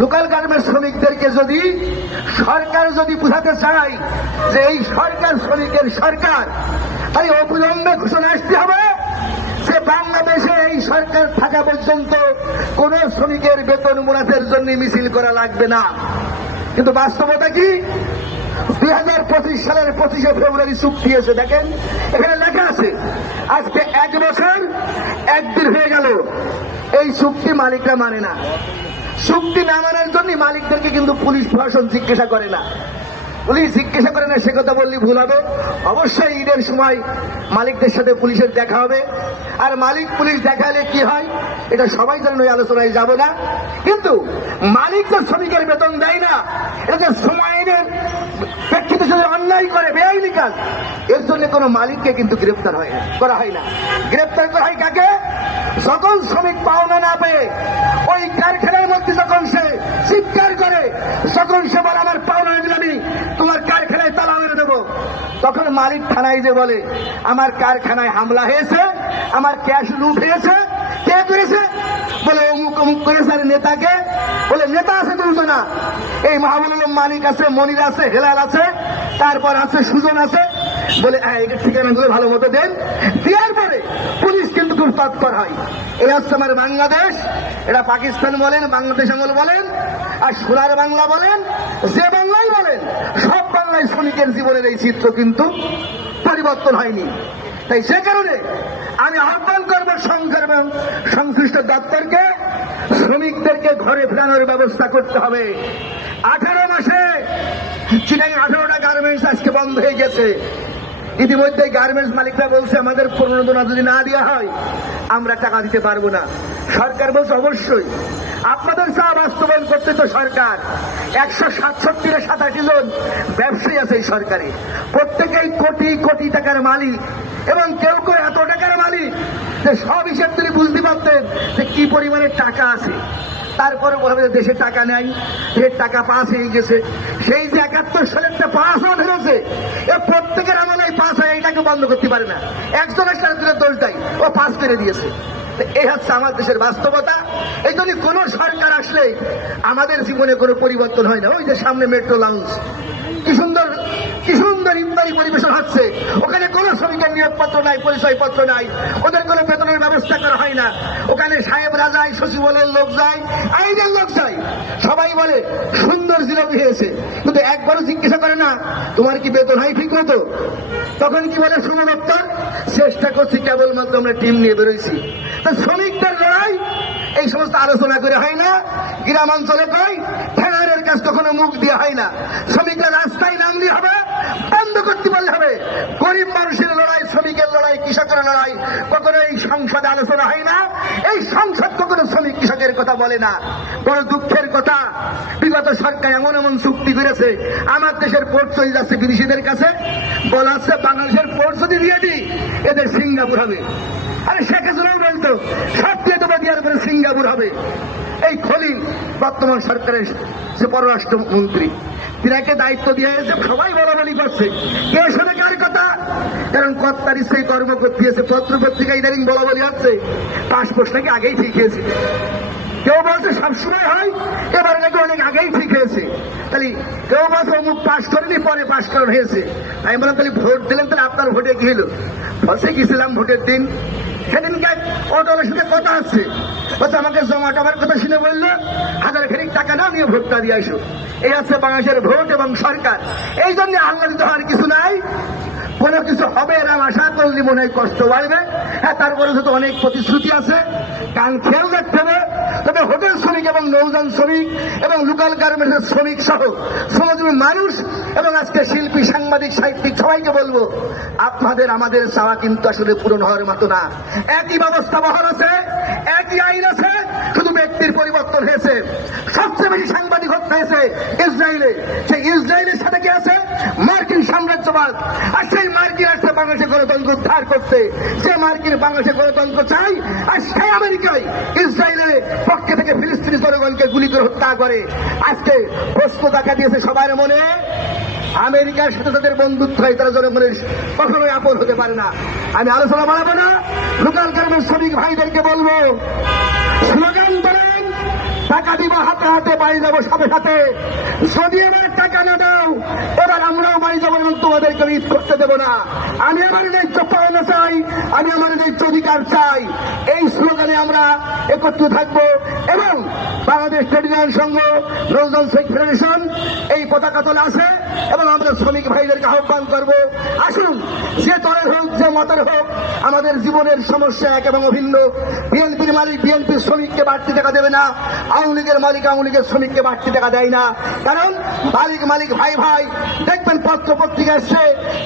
Local garments শ্রমিকদেরকে যদি সরকার যদি বুঝাতে চায় যে এই সরকার শ্রমিকের সরকার, তাই অবিলম্বে ঘোষণা আসতে হবে যে বাংলাদেশে এই সরকার থাকা পর্যন্ত কোন শ্রমিকের বেতন বোনাসের জন্য মিছিল করা লাগবে না। কিন্তু বাস্তবতা কি? 2025 সালের 25শে ফেব্রুয়ারি চুক্তি এসে দেখেন, এখানে লেখা আছে আজকে 1 বছর 1 দিন হয়ে গেল এই চুক্তি মালিকরা মানে না। চুক্তি না মানার জন্য মালিকদেরকে কিন্তু পুলিশ প্রশাসন জিজ্ঞাসা করে না। পুলিশ জিজ্ঞাসা করে না, সে কথা বললে ভুল হবে। অবশ্যই ঈদের সময় মালিকদের সাথে পুলিশের দেখা হবে, আর মালিক পুলিশ দেখালে কি হয় এটা সবাই জানেন, ওই আলোচনায় যাব না। কিন্তু মালিক যে শ্রমিকের বেতন দেয় না, এটা যে সময়ের প্রেক্ষিতে যদি অন্যায় করে, বেআইনি কাজ, এর জন্য কোনো মালিককে কিন্তু গ্রেপ্তার করা হয় না। গ্রেপ্তার করা হয় কাকে? যখন শ্রমিক পাওনা না পেয়ে ওই কারখানার মধ্যে যখন সে চিৎকার করে, যখন সে বলে আমার পাওনা দিলামি, তোমার কারখানায় তালা মেরে দেবো, তখন মালিক থানায় যে বলে আমার কারখানায় হামলা হয়েছে, আমার ক্যাশ লুট হয়েছে। কে করেছে? বলে অমুক অমুক করেছে। আর নেতাকে বলে নেতা আছে তুলছো না, এই মাহবুল আলম মালিক আছে, মনির আছে, হেলাল আছে, তারপর আছে সুজন আছে, বলে হ্যাঁ এটা ঠিকানাগুলো ভালো মতো দেন। দেওয়ার পরে পুলিশ কিন্তু খুব তৎপর হয়। এই হচ্ছে আমার বাংলাদেশ। এটা পাকিস্তান বলেন, বাংলাদেশ আমল বলেন, আর সোনার বাংলা বলেন, যে বাংলাই বলেন, সব বাংলায় শ্রমিকের জীবনের এই চিত্র কিন্তু পরিবর্তন হয়নি। তাই সে কারণে আমি আহ্বান করব সরকার এবং সংশ্লিষ্ট দপ্তরকে শ্রমিকদেরকে ঘরে ফেরানোর ব্যবস্থা করতে হবে। 18 মাসে চিটাং 18টা গার্মেন্টস আজকে বন্ধ হয়ে গেছে। ইতিমধ্যে গার্মেন্টস মালিকরা বলছে আমাদের প্রণোদনা যদি না দেওয়া হয় আমরা টাকা দিতে পারবো না। সরকার বলছে অবশ্যই আপনাদের চা বাস্তবায়ন করতে তো সরকার 167-87 জন ব্যবসায়ী আছে এই সরকারে, প্রত্যেকেই কোটি কোটি টাকার মালিক, এবং কেউ কেউ এত টাকার মালিক যে সব হিসেব তিনি বুঝতে পারতেন যে কি পরিমাণে টাকা আছে। তারপরে বলবে যে দেশে টাকা নেই, দেশের টাকা পাস হয়ে গেছে। সেই যে 71 সালেরটা পাস হয়ে ধরেছে, এ প্রত্যেকের আমলে পাস হয়, এটাকে বন্ধ করতে পারে না। একজনের সাথে দোষ দেয়, ও পাস করে দিয়েছে। এই হচ্ছে আমার দেশের বাস্তবতা। এই জন্য কোন সরকার আসলে আমাদের জীবনে কোনো পরিবর্তন হয় না। ওই যে সামনে মেট্রো লাউঞ্জ, কি সুন্দর ইফতারি পরিবেশন হচ্ছে, ওখানে কোন শ্রমিকের নিয়োগপত্র নাই, পরিচয়পত্র নাই, ওদের কোনো বেতনের ব্যবস্থা করা হয় না। ওখানে সাহেবরা যায়, সচিবালয়ের লোক যায়, আইনের লোক যায়, সবাই বলে সুন্দর জিলাপি হয়েছে, কিন্তু একবারও জিজ্ঞাসা করে না তোমার কি বেতন হয় ঠিক মতো। তখন কি বলে শ্রম দপ্তর, চেষ্টা করছি, কেবলমাত্র আমরা টিম নিয়ে বেরোইছি। শ্রমিকদের লড়াই এই সমস্ত আলোচনা করে হয় না। গ্রাম অঞ্চলে কয় ঠেলারের কাজ কখনো মুখ দিয়ে হয় না। শ্রমিকরা রাস্তায় নামলে হবে, বন্ধ করতে পারলে হবে। গরিব মানুষের লড়াই, শ্রমিকের লড়াই, কৃষকের লড়াই কখনো এই সংসদে আলোচনা হয় না। এই সংসদ কখনো শ্রমিক কৃষকের কথা বলে না। বড় দুঃখের কথা, বিগত সরকার এমন এমন চুক্তি করেছে, আমার দেশের পোর্ট চলে যাচ্ছে বিদেশিদের কাছে, বলা হচ্ছে বাংলাদেশের পোর্ট যদি দিয়ে দিই এদের সিঙ্গাপুর হবে। আরে শেখ হাসিনাও বলতো সব দিয়ে দেবো, দেওয়ার পরে সিঙ্গাপুর হবে। এই খলিল বর্তমান সরকারের যে পররাষ্ট্রমন্ত্রী, তিনাকে দায়িত্ব দিয়ে সবাই বলাবলি করছে, কে শোনে কার কথা? কারণ কর্তারি সেই কর্ম করতে দিয়েছে, পত্র পত্রিকা ইদানিং বলাবলি হচ্ছে পাসপোর্ট নাকি আগেই ঠিক হয়েছে। কেউ বলছে সবসময় হয়, এবারে নাকি অনেক আগেই ঠিক হয়েছে। তাহলে কেউ বলছে অমুক পাশ করেনি, পরে পাশ করানো হয়েছে। আমি বললাম তাহলে ভোট দিলেন, তাহলে আপনার ভোটে কি হলো? বসে গেছিলাম ভোটের দিন, সেদিনকে অটোলের সাথে কথা হচ্ছে, বলছে আমাকে জমা টমার কথা শুনে বললো 1000 খানিক টাকা নাও, নিয়ে ভোটটা দিয়ে আসো। এই হচ্ছে বাংলাদেশের ভোট এবং সরকার। এই জন্য আহ্লাদিত হওয়ার কিছু নাই। কোনো কিছু হবে এরকম আশা করলে মনে হয় কষ্ট বাড়বে। হ্যাঁ, তারপরে তো অনেক প্রতিশ্রুতি আছে, কান খেয়াল রাখতে হবে। তবে হোটেল শ্রমিক এবং নৌযান শ্রমিক এবং লোকাল গার্মেন্টসের শ্রমিক সহ শ্রমজীবী মানুষ এবং আজকে শিল্পী, সাংবাদিক, সাহিত্যিক সবাইকে বলবো, আপনাদের আমাদের চাওয়া কিন্তু আসলে পূরণ হওয়ার মতো না। একই ব্যবস্থা বহাল আছে, একই আইন আছে, শুধু ব্যক্তির পরিবর্তন হয়েছে। সবচেয়ে বেশি সাংবাদিক হত্যা হয়েছে ইসরায়েলে। সেই ইসরায়েলের সাথে কি আছে? মার্কিন সাম্রাজ্যবাদ। আর সেই মার্কিন আসছে বাংলাদেশে গণতন্ত্র উদ্ধার করতে। যে মার্কিন বাংলাদেশে গণতন্ত্র চাই, আর সেই আমেরিকায় ইসরায়েলের পক্ষে থেকে ফিলিস্তিনি জনগণকে গুলি করে হত্যা করে। আজকে প্রশ্ন দেখা দিয়েছে সবার মনে, আমেরিকার সাথে তাদের বন্ধুত্ব হয়, তারা জনগণের কখনোই আপন হতে পারে না। আমি আলোচনা বাড়াবো না। লোকাল গার্মেন্টস শ্রমিক ভাইদেরকে বলবো, স্লোগান বলেন, টাকা দিব হাতে হাতে, বাড়ি যাবো সাথে সাথে। যদি এবার টাকা না দাও, এবার আমরাও বাড়ি যাবো এবং তোমাদেরকে ঈদ করতে দেবো না। আমি আমার ন্যায্য পাওনা চাই, আমি আমার ন্যায্য অধিকার চাই। এই স্লোগানে আমরা একত্র থাকবো এবং বাংলাদেশ ট্রেড ইউনিয়ন সংঘ, নজরুল শেখ ফেডারেশন এই পতাকা তোলা আছে এবং আমরা শ্রমিক ভাইদেরকে আহ্বান করবো, আসুন যে দলের হোক যে মতের হোক, আমাদের জীবনের সমস্যা এক এবং অভিন্ন। বিএনপির মালিক বিএনপির শ্রমিককে বাড়তি টাকা দেবে না, আওয়ামী লীগের মালিক আওয়ামী লীগের শ্রমিককে বাড়তি টাকা দেয় না। কারণ মালিক ভাই ভাই, দেখবেন পত্র পত্রিকা এসছে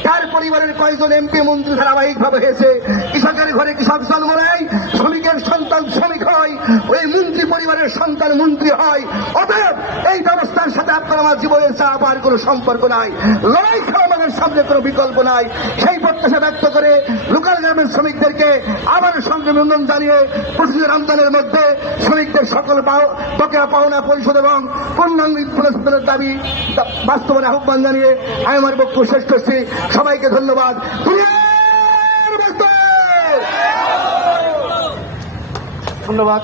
তার পরিবারের কয়েকজন এমপি মন্ত্রী ধারাবাহিক ভাবে হয়েছে। কৃষকের ঘরে কৃষক জন্ম নেয়, শ্রমিকের সন্তান শ্রমিক হয়, ওই মন্ত্রী পরিবারের সন্তান মন্ত্রী হয়। অতএব এই ব্যবস্থার সাথে আপনার আমার জীবনের চাপ আর কোনো সম্পর্ক নাই, লড়াই ছাড়া আমাদের সামনে কোনো বিকল্প নাই। সেই প্রত্যাশা ব্যক্ত করে লোকাল গ্রামের শ্রমিকদেরকে আবার সংগ্রামী অভিনন্দন জানিয়ে প্রতিদিন রমজানের মধ্যে শ্রমিকদের সকল বকেয়া পাওনা পরিশোধ এবং পূর্ণাঙ্গ পুনঃস্থাপনের দাবি বাস্তবায়নের আহ্বান জানিয়ে আমি আমার বক্তব্য শেষ করছি। সবাইকে ধন্যবাদ। ধন্যবাদ।